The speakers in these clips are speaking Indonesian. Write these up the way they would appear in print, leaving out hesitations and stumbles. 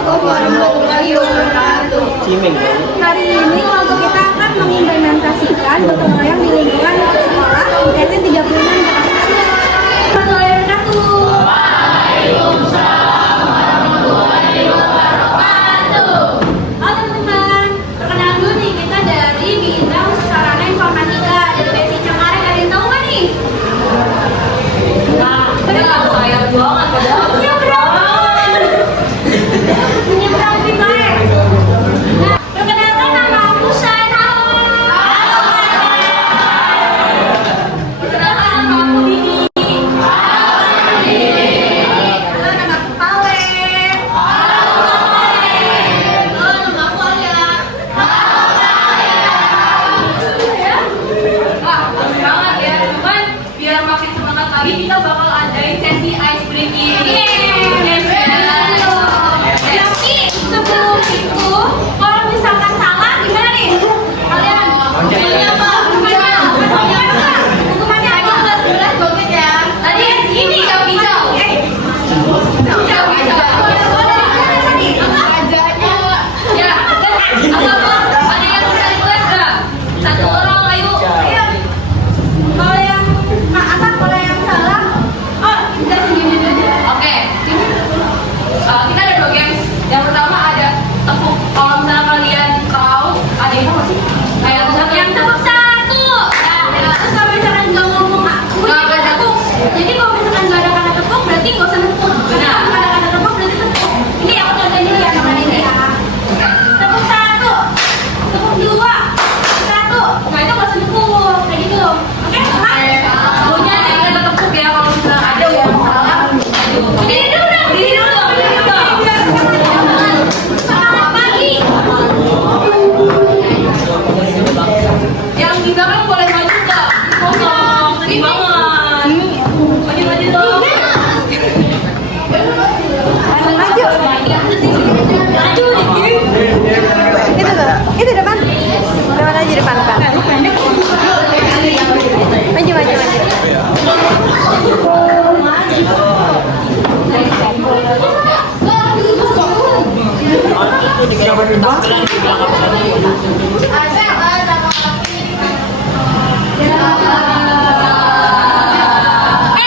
Assalamualaikum warahmatullahi wabarakatuh. Hari ini kelompok kita akan mengimplementasikan gotong royong di lingkungan sekolah UTT 36 Jakarta. Waalaikumsalam warahmatullahi wabarakatuh. Halo teman-teman, perkenalan dulu nih, kita dari bidang sarana informatika dari BSI Cengkareng. Ada yang tahu nggak nih? Nah, sayang banget padahal. Kita bakal adain sesi ice breaking. Tapi sebelum itu, kalau misalkan salah gimana nih? Kalian hukumannya apa? Hukumannya apa? Sebelah joget ya. Tadi ini hijau-hijau. Hijau-hijau. Ya, ada yang bisa dikelas gak? Satu orang, ayo. Kalau yang asal, kalau yang salah, kita sendiri aja. Oke. Kita ada 2 games. Yang pertama ada tepuk. Kalau misalnya kalian tahu, ada yang tahu sih? Kayak misalnya Yang tepuk satu. Nah, terus kalau misalkan nggak ngomong nggak ada tepuk. Jadi kalau misalkan nggak ada kata tepuk, berarti nggak usah tepuk. Karena kalau ada kata tepuk, berarti tepuk. Ini aku contohin dulu ya teman ini ya. Tepuk satu, tepuk dua, satu. Nah itu nggak usah tepuk, kayak gitu. Oke? punya nih kita tepuk ya kalau misalnya ada yang salah. Oke. Berdiri dulu. Selamat pagi. Yang di belakang boleh maju nggak? Kosong, sedih banget. Maju dong. Maju. Maju dikit. Itu tuh. Itu depan. Depan aja depan. Maju, maju, maju.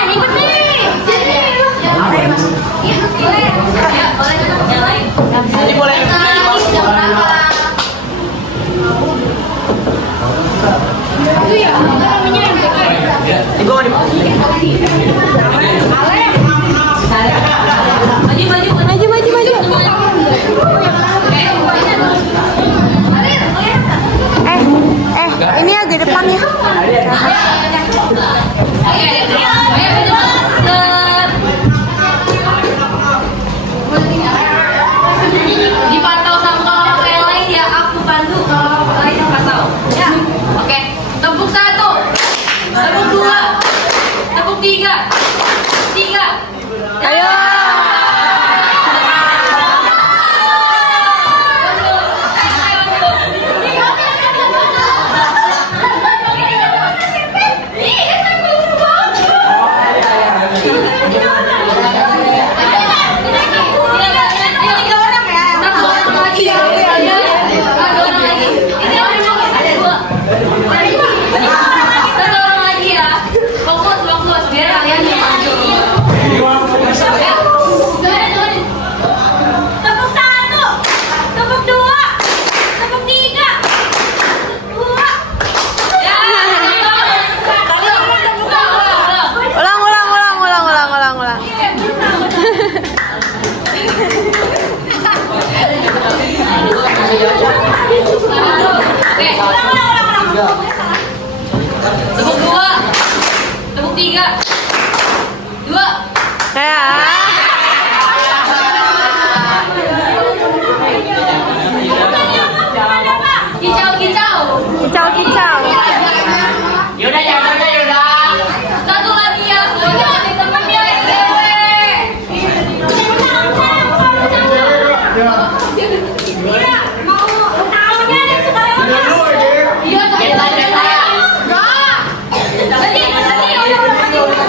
Ribet nih. Boleh. Ya, boleh yang lain. Ini boleh. Itu ya, namanya MBK. Ibu mau Maju. Ini agak depan ya. Dipantau sama kakak yang lain ya, aku pandu kalau kakak lain yang pantau. Ya, oke. Tepuk 1, tepuk 2, tepuk 3. Ayo. Tepuk 1, tepuk 2, tepuk 3, 2. Ulang. Tepuk 2, tepuk 3, 2. Kicau. Yaudah, yaudah. Satu lagi ya, temennya Mau tahunya ada sekarang. Iya, Enggak. Berarti udah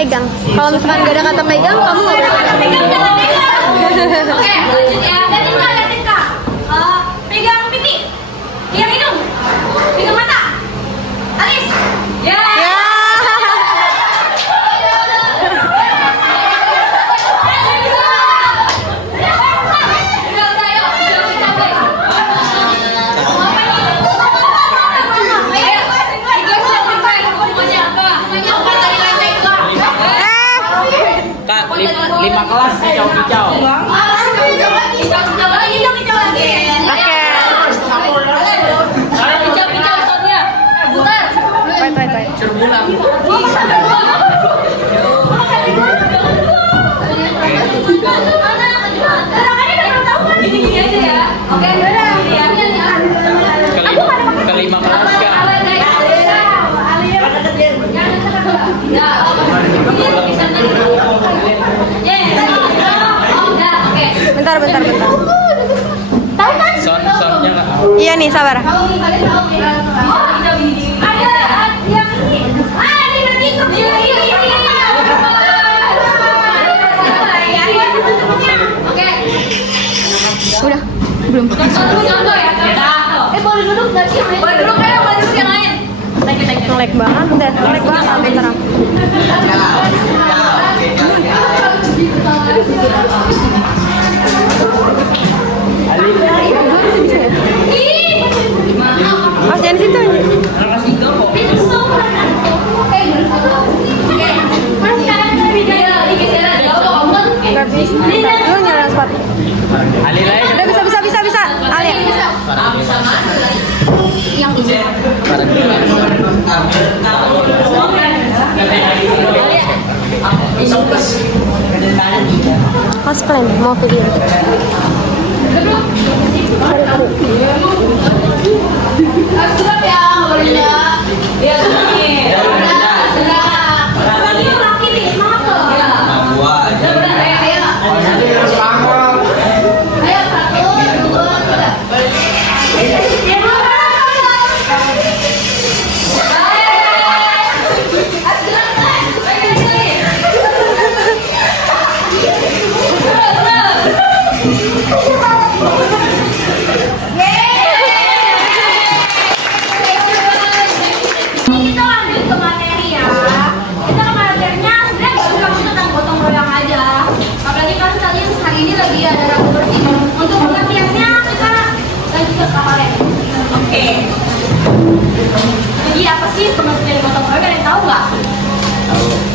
pegang. Kalau misalkan gak ada kata pegang, kamu nggak boleh pegang. Pegang, jangan pegang. Oke, lanjut ya. Liatin Kak, liatin Kak. Pegang pipi. Pegang hidung. Pegang mata. Alis. Ya. Ya. Kak, 5 kelas kicau-kicau. Suruh pulang. Gini aja ya. Oke, gini ya. Kelima kelas Kak. Ya, bisa oke. Bentar. Sound-soundnya Kak. Iya nih, sabar. Udah, belum. Contoh ya. Boleh duduk nggak sih? Boleh duduk yang lain. Thank you. Ngelag banget, udah ngelag banget. Bentar. Mas jangan situ aja. Lu nyalain sepatu. Ali lain. Udah bisa. Ali. Yang ini. Cosplay mau video. Ya, ini. Kita lanjut ke materi ya. Kita ke materinya sebenarnya nggak usah tentang gotong royong aja. Apalagi kan kalian hari ini lagi ada ragu bersih. Untuk pengertiannya kita lanjut ke KKN. Oke. Jadi apa sih pengertian gotong royong? Kalian tahu nggak?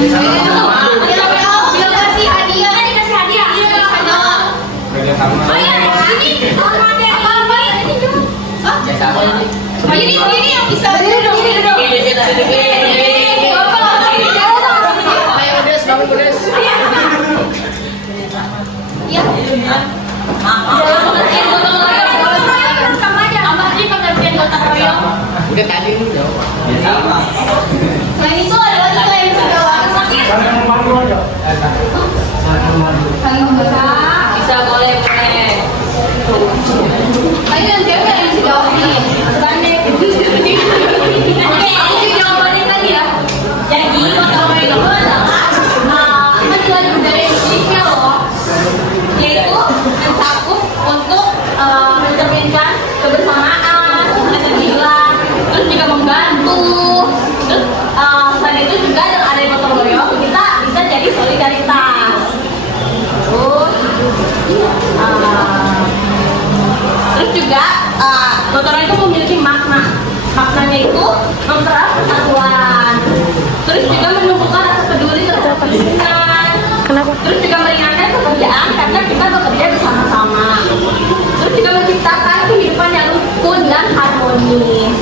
Bilang kasih hadiah. Kan dikasih hadiah. Oh iya, ini materi apa ini juga? Oh, ini yang bisa duduk. Udah tadi lu jawab. Selain itu ada lagi nggak yang bisa jawab? Sakit? Saling membaca. Bisa boleh. Ayo yang cewek yang bisa jawab ini. Bandek. Oke, Aku jawabannya tadi ya. jadi gotong royong itu adalah penjualan budaya Indonesia loh, yaitu mencakup untuk mencerminkan kebersamaan, keadilan, terus juga membantu, terus selain itu juga dengan adanya gotong royong kita bisa jadi solidaritas. Terus juga gotong royong itu memiliki maknanya itu mempererat persatuan, terus juga menumbuhkan rasa peduli terhadap lingkungan, Kenapa? terus juga meringankan pekerjaan karena kita bekerja bersama-sama, terus juga menciptakan kehidupan yang rukun dan harmonis.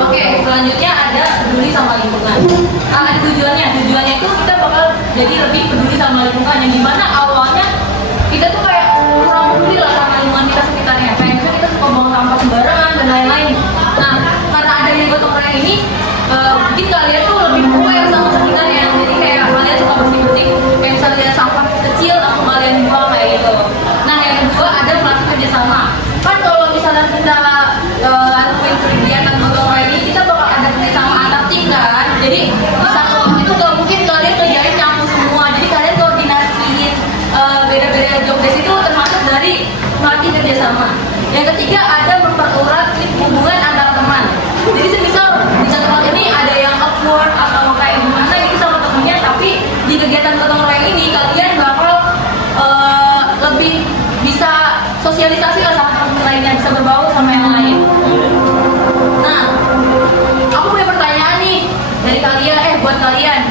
Oke, selanjutnya ada peduli sama lingkungan. Ada tujuannya itu kita bakal jadi lebih peduli sama lingkungan. Yang dimana awalnya kita tuh kayak kurang peduli lah sama lingkungan kita sekitarnya. Kayak misalnya kita suka buang sampah sembarangan dan lain-lain. Nah, karena adanya gotong royong ini, mungkin kalian tuh lebih aware sama sekitarnya. Jadi kayak kalian suka bersih-bersih, kayak misalnya lihat sampah kecil langsung kalian buang kayak gitu. Nah, yang kedua ada melatih kerjasama. Kan kalau misalnya kita lakuin kegiatan gotong royong ini, kita bakal ada kerjasama antar tim kan. Jadi di satu waktu itu kegiatan gotong royong ini kalian bakal lebih bisa sosialisasi lah sama teman lainnya, bisa berbaur sama yang lain. Nah, aku punya pertanyaan nih dari kalian, buat kalian,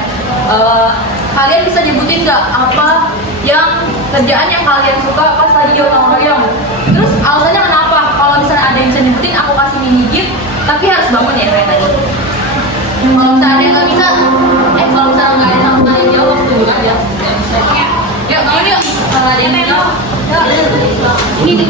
kalian bisa nyebutin nggak apa yang kerjaan yang kalian suka pas lagi gotong royong? Terus alasannya kenapa? Kalau misalnya ada yang bisa nyebutin, aku kasih mini gift, tapi harus bangun ya kayak tadi. Kalau misalnya ada yang nggak bisa, kalau misalnya nggak ada yang sama yang jawab, tunggu aja. Yuk, main yuk. Kalau ada yang jawab, ini.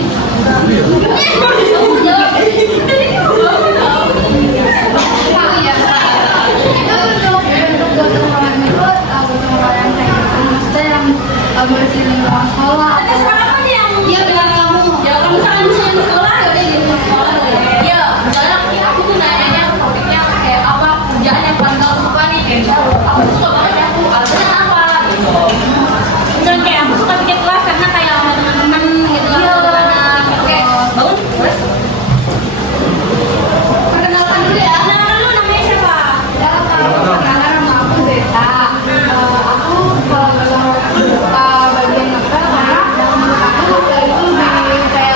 Bersihin lingkungan sekolah. Tapi sekarang kan yang dengan kamu misalkan misalnya di sekolah ya udah di sekolah. Iya, misalnya aku tuh nanya topiknya kayak apa kerjaan yang paling kamu suka nih, kayak misalnya aku suka banget ya aku alasannya apa gitu. Dan kayak aku suka bikin kelas karena kayak sama teman-teman gitu lah. Iya, oke, bangun, boleh? Perkenalkan dulu ya. Nah, lu namanya siapa? Perkenalkan nama aku Zeta. Aku kalau suka bagian ngepel karena aku ngepel itu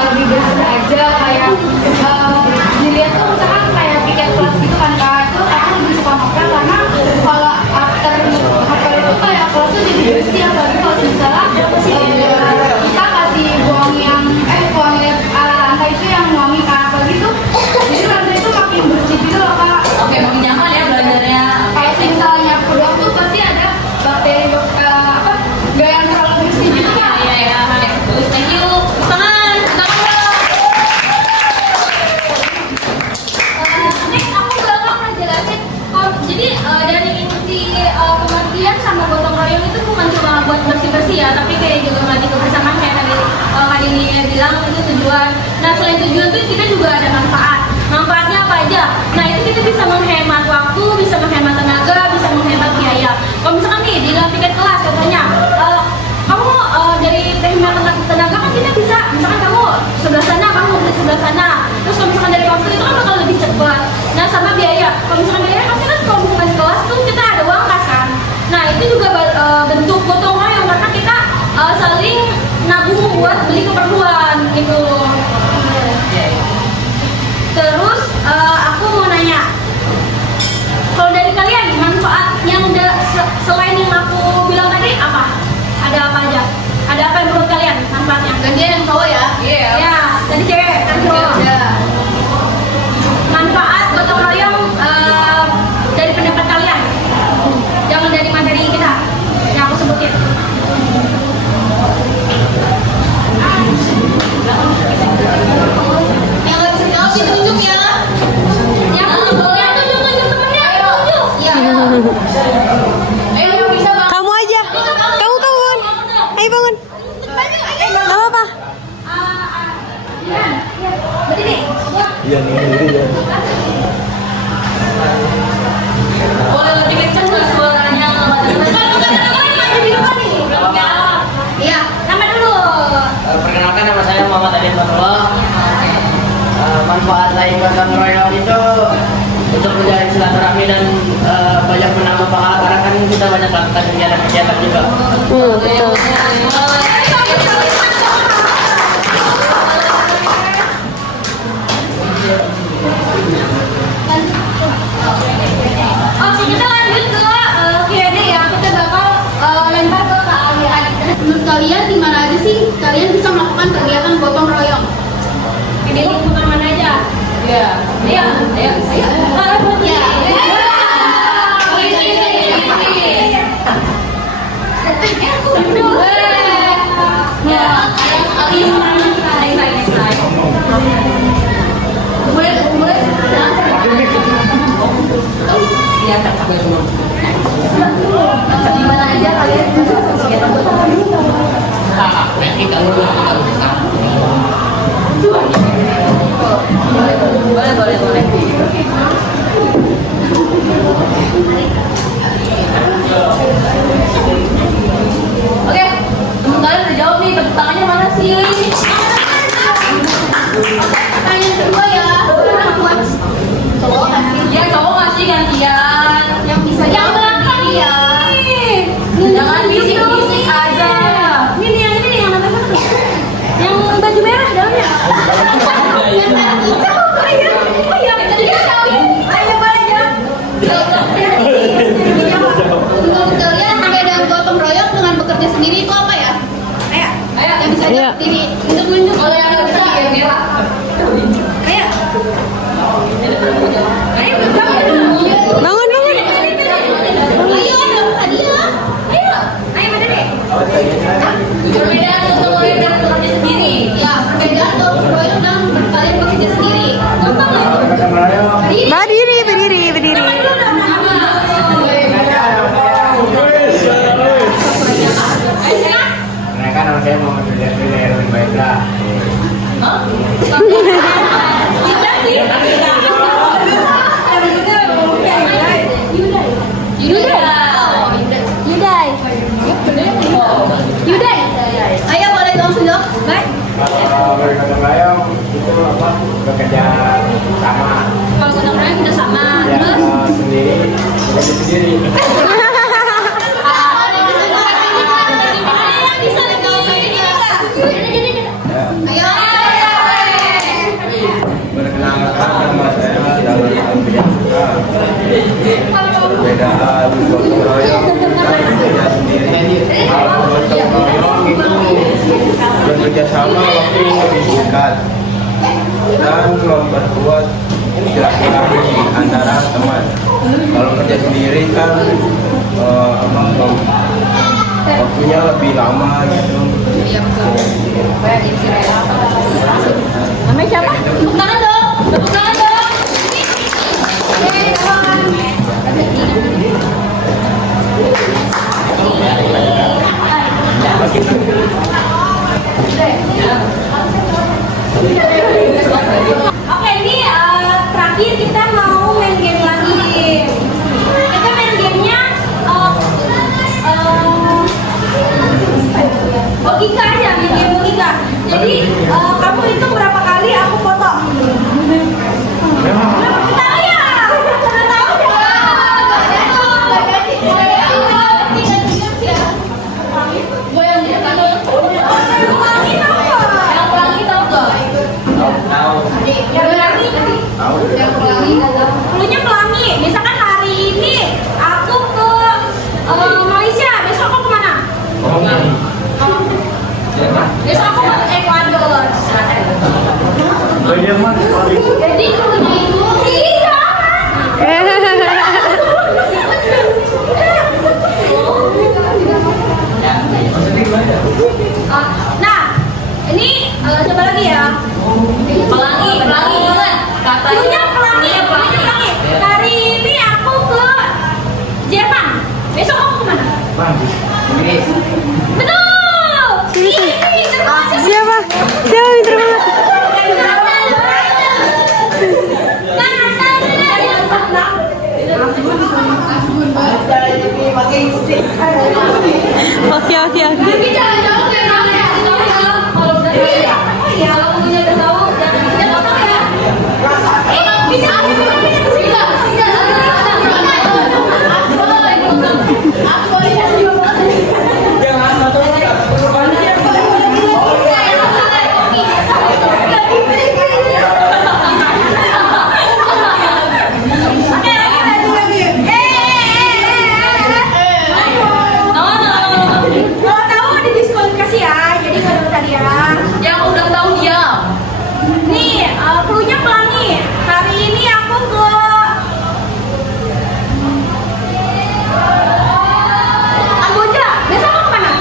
lebih bersih aja, kayak dilihat tuh misalkan kayak piket kelas gitu kan kak, itu aku lebih suka ngepel karena kalau after ngepel itu kayak kelas tuh jadi bersih, apalagi kalau misalnya kita kasih buangnya lantai itu yang wangi kan, apalagi tuh jadi lantai itu makin bersih gitu loh kak. Oke, makin nyaman ya belajarnya. Kayak misalnya nyapu doang tuh pasti ada bakteri gak yang terlalu bersih gitu kan. Iya, thank you. Tangan, Next aku bakal ngejelasin jadi dari inti pengertian sama gotong royong itu bukan cuma buat bersih-bersih ya, tapi kayak juga melatih kebersamaan kayak tadi Kak Dini bilang itu tujuan. Nah selain tujuan tuh kita juga ada manfaat. Manfaatnya apa aja? Nah itu kita bisa menghemat waktu, bisa menghemat tenaga, bisa menghemat biaya. Kalau misalkan nih di dalam piket kelas contohnya, kamu dari hemat tenaga kan kita bisa, misalkan kamu sebelah sana, kamu di sebelah sana. Terus kalau misalkan dari waktu itu kan bakal lebih cepat. Nah sama biaya, kalau misalkan biaya pasti kan kalau misalkan di kelas tuh kita ada uang kas kan. Nah itu juga bentuk gotong royong karena kita saling nabung buat beli keperluan gitu. Terus aku mau nanya, kalau dari kalian manfaat yang selain yang aku bilang tadi apa? Ada apa aja? Ada apa yang menurut kalian manfaatnya? Gantian yang cowok ya. Iya. Ya, tadi cewek, tadi cowok. Manfaat gotong royong dari pendapat kalian, jangan dari materi kita yang aku sebutin. Yang nggak bisa jawab ditunjuk ya. Yang tunjuk temennya, tunjuk. Iya. Ayo yang bisa bang. Kamu aja. Kamu bangun. Ayo bangun. Gak apa-apa. Ya, berdiri. Iya nih ya. Boleh lebih kencang nggak suaranya? Iya, nama dulu. Perkenalkan nama saya Muhammad Ali Fatullah. Manfaat lain gotong royong itu untuk menjalin silaturahmi dan banyak menambah pahala karena kan kita banyak lakukan kegiatan juga. Betul. Oke, kita lanjut ke Q&A ya. Kita bakal lempar ke Kak Alia. Menurut kalian di mana aja sih kalian bisa melakukan kegiatan gotong royong? Di lingkungan mana aja? Iya. Iya. Ayo. Gimana aja kalian bisa kegiatan gotong royong? Boleh. Oke, teman kalian udah jawab nih, tepuk tangannya mana sih? Pertanyaan kedua ya, buat cowok nggak sih? Ya cowok nggak sih gantian? Yang bisa Yang jawab belakang sendiri ya. nih. kerja sendiri itu apa ya? Ayo. Yang bisa Ayo. diri nunjuk-nunjuk. Kalau yang nggak bisa ya merah. Ayo. Ayo, Bangun, bangun. Ayo, hadiah. Ayo. Ayo, mana deh? Perbedaan untuk kalian dan bekerja sendiri. Ya, perbedaan tuh Royong dan kalian bekerja sendiri. Gampang lah itu. Berdiri, berdiri, berdiri. Mereka nama saya mau kerja di Erwin Baiklah. Yudai. Ayo boleh dong sudah. Baik. Kalau berkata Bayang itu apa bekerja sama Kalau gotong royong kita sama. ya Terus sendiri bekerja sendiri. bisa dong kayak gini enggak? Ayo. Perkenalkan nama saya Jalur Alfiansa. Perbedaan gotong royong dan bekerja sendiri. Kalau gotong royong itu bekerja sama waktu lebih singkat dan memperkuat silaturahmi antara teman. Kalau kerja sendiri kan waktunya lebih lama gitu. Namanya siapa? Tepuk tangan dong. Tepuk tangan dong. Yeay, tangan. Oke, ini terakhir kita mau main game lagi. Kita main gamenya logika aja, main game logika. Jadi kamu hitung berapa kali aku foto. Tahu ya? Udah tahu ya? Pelangi tahu nggak? Yang pelangi tahu nggak? Yang pelangi. Dulunya pelangi. Misalkan hari ini aku ke Malaysia, besok aku kemana? Besok aku ke Ecuador. Jadi dulunya itu iya. Nah, ini coba lagi ya. Pelangi banget. Dulunya pelangi, Iya, dulunya pelangi. Hari ini aku ke Jerman. Besok aku kemana? Inggris. Betul. Ini termasuk. Siapa? Siapa yang terbanget? Oke, oke, oke. Kalau udah kalau punya udah tahu jangan jawab ya. Kalau tahu ada diskualifikasi ya, jadi nggak dapat hadiah. Yang udah tahu diam. Nih, clue-nya pelangi. Hari ini aku ke Kamboja. Besok aku kemana?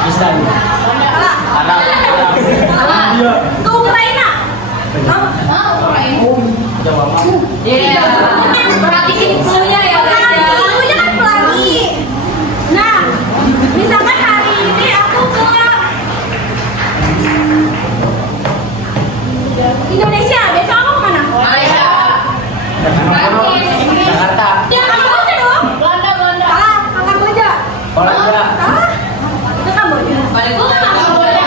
Pakistan. Salah. Salah. Ke Ukraina. Iya. Perhatiin clue-nya ya guys ya. Clue-nya kan pelangi. Nah, misalkan hari ini aku ke Indonesia. Besok aku kemana? Malaysia. Jakarta. Ya, Kamboja dong. Salah. Ke Kamboja. Polandia. Salah. Ke Kamboja. Balik Oh, ke ke Kamboja.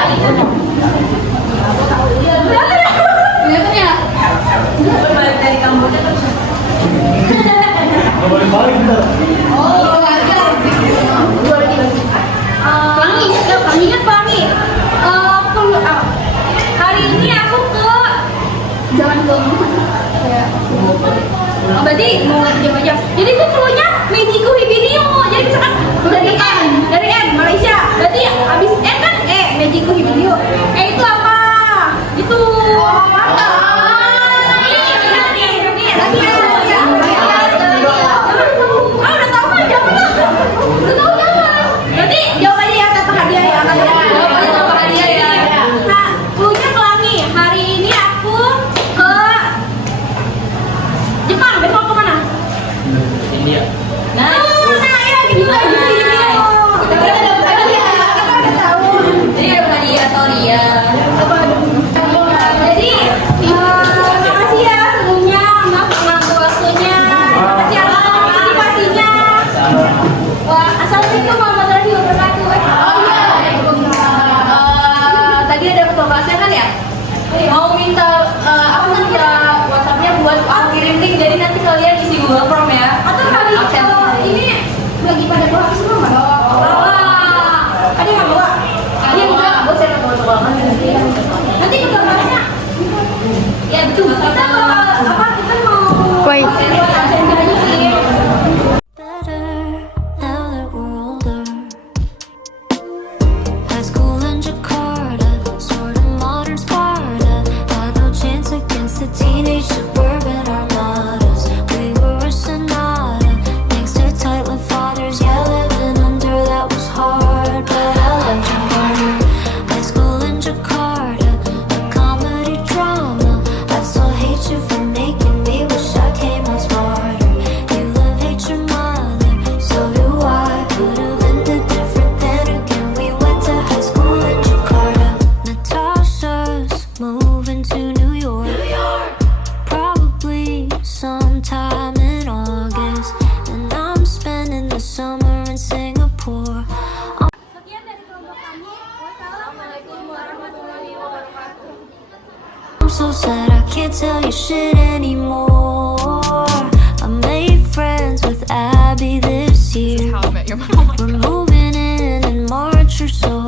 Kelihatan ya? Balik dari Kamboja terus. Oh, wajar. Pelangi, ya pelanginya pelangi. Hari ini aku ke Jangan ke kayak berarti mau diam aja. Jadi itu clue-nya Mexico Video. Jadi misalkan dari M Malaysia so sad I can't tell you shit anymore. I made friends with Abby this year. We're moving in March or so.